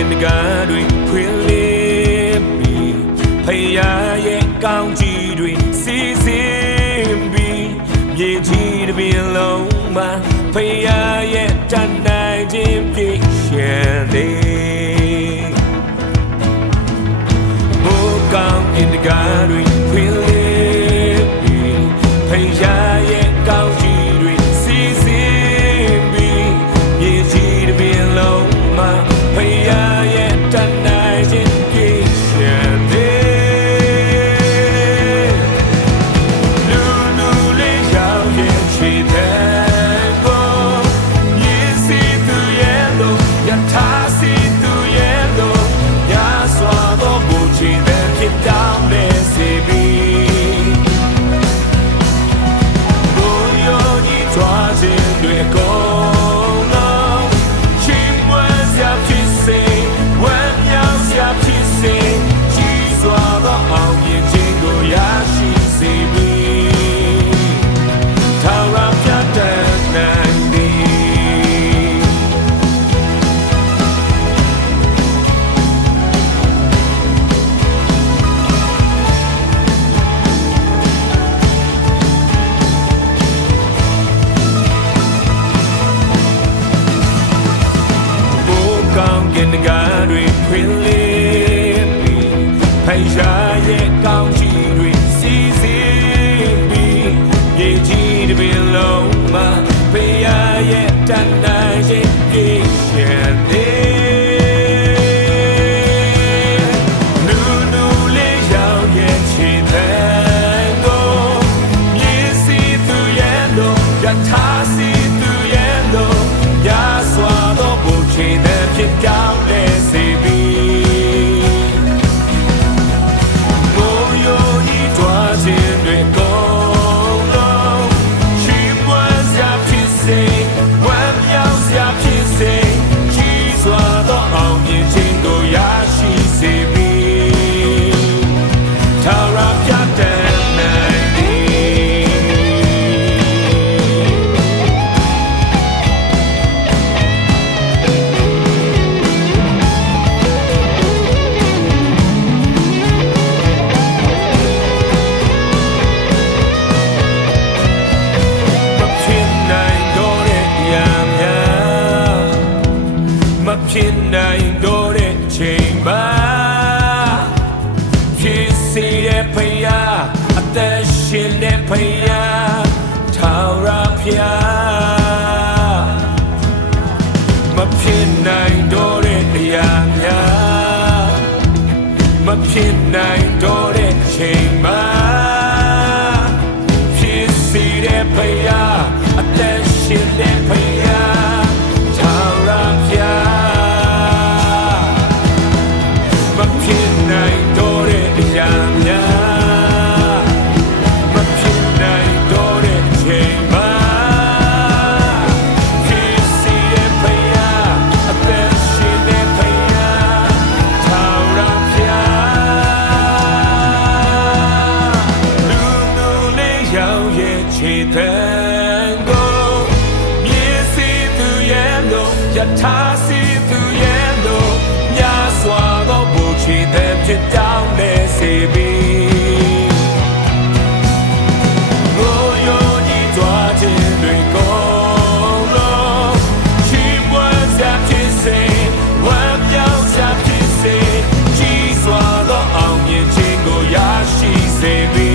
င်တကားတွေဖွင့်လေးပြီးဖယားရဲ့ကောင်းကြီးတွေစီစဉ်ပြီးမြေကြီးတစ်ပြင်လုံးမှာဖယားရဲ့တန်နိုင်ခြင်းပြည့်ရှင်းနေမိုးကောင်းကင်တကားတွေဖွင့်လေးပြီးဖယားရဲ့ကောင်းကြီးတွေစီစဉ်ပြီးမြေကြီးတစ်ပြင်လုံးမှာဖယားရဲ့တန်နိုင်ခြင်းပြည့်ရှင်းနေလူလူလေးရောက်ရဲ့ချီတဲ့ကိုမြည်စီသူရဲ့လို့ယထာစီသူရဲ့လို့ညစွာသောဘူချီတဲ့ဖြစ်တောင်းနေစီပြီးဘိုးရောကြီးကြွားခြင်းတွေကုန်လုံးချင်းမွေးစရာဖြစ်စေဝမ်းမြောက်စရာဖြစ်စေကြီးစွာသောအောင်မြင်ခြင်းကိုရရှိစေပြီးထာဝရပြတ်တဲ့နိုင်သည်ဘိုးကောင်းကင်တကားတွေဖွင့်လေးပြီးဖယားရဲ့ကောင်းကြီးတွေစီစဉ်ပြီးမြေကြီးတစ်ပြင်လုံးမှာဖယားရဲ့တန်နိုင်ခြင်းပြည့်ရှင်းနေလူလူလေးရောက်ရဲ့ချီတဲ့ကိုမြည်စီသူရဲ့လို့ယထာစီသူရဲ့လို့ညစွာသောဘူချီတဲ့ဖြစ်ကြောင်းလဲစီပြီးဘိုးရိုးကြီးကြွားခြင်းတွေကုန်လုံးချီးမွမ်းစရာဖြစ်စေဝမ်းမြောက်စရာဖြစ်စေကြီးစွာသောအောင်မြင်ခြင်းကိုရရှိစေပြီးထာဝရပြတ်တဲ့နိုင်ဖြစ်နိုင်တော့တဲ့ချိန်မှာဖြစ်စေတဲ့ဖယားအသက်ရှင်တဲ့ဖယားထာဝရဖယားမဖြစ်နိုင်တော့တဲ့အရာများမဖြစ်နိုင်တော့တဲ့ချိန်မှာဖြစ်စေတဲ့ဖယားအသက်ရှင်တဲ့ဖယားထာဝရဖယားမဖြစ်နိုင်တော့တဲ့အရာများမဖြစ်နိုင်တော့တဲ့ချိန်မှာဖြစ်စေတဲ့ဖယားအသက်ရှင်တဲ့ဖယားထာဝရဖယားလူလူလေးရောက်ရဲ့ချေတဲ့ကိုမြည်စီသူရဲ့လို့ယထာစီသူရဲ့လို့ညစွာသောဘူချီတဲ့ဖြစ်တောင်းနေစေပြီးဘိုးရိုးကြီးကြွားခြင်းတွေကုန်လုံးချီးမွမ်းစရာဖြစ်စေဝမ်းမြောက်စရာဖြစ်စေကြီးစွာသောအောင်မြင်ခြင်းကိုရရှိစေပြီး